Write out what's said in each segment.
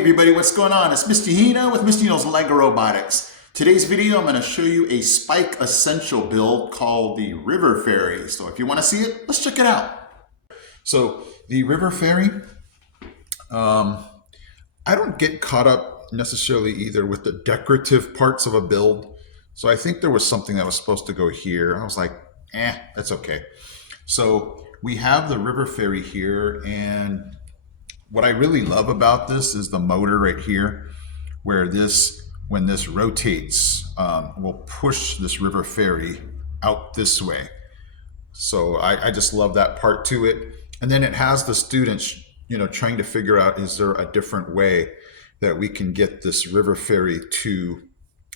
everybody, what's going on? It's Mr. Hino with Mr. Hino's LEGO Robotics. Today's video, I'm going to show you a Spike Essential build called the River Ferry. So if you want to see it, let's check it out. So the River Ferry, I don't get caught up necessarily either with the decorative parts of a build. So I think there was something that was supposed to go here. I was like, that's okay. So we have the River Ferry here, and what I really love about this is the motor right here, where when this rotates, will push this River Ferry out this way. So I just love that part to it. And then it has the students, trying to figure out, is there a different way that we can get this River Ferry to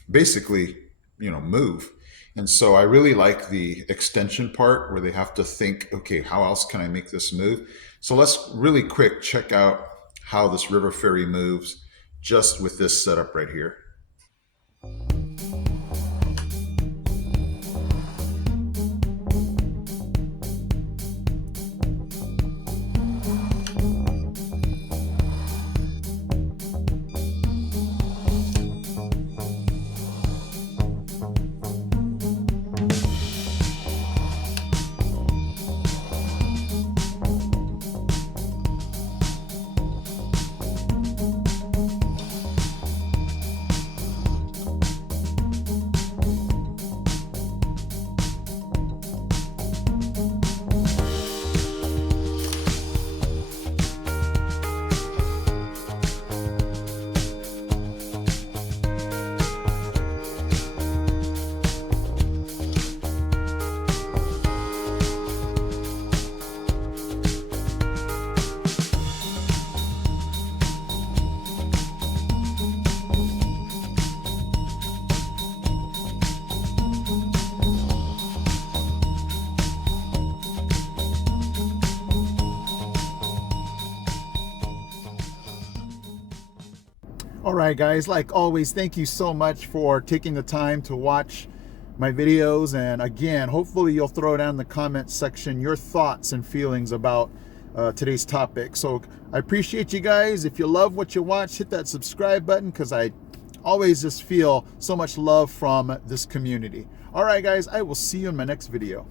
basically, move. And so I really like the extension part where they have to think, okay, how else can I make this move? So let's really quick check out how this River Ferry moves just with this setup right here. All right, guys, like always, thank you so much for taking the time to watch my videos. And again, hopefully you'll throw down in the comments section your thoughts and feelings about today's topic. So I appreciate you guys. If you love what you watch, hit that subscribe button, because I always just feel so much love from this community. All right, guys, I will see you in my next video.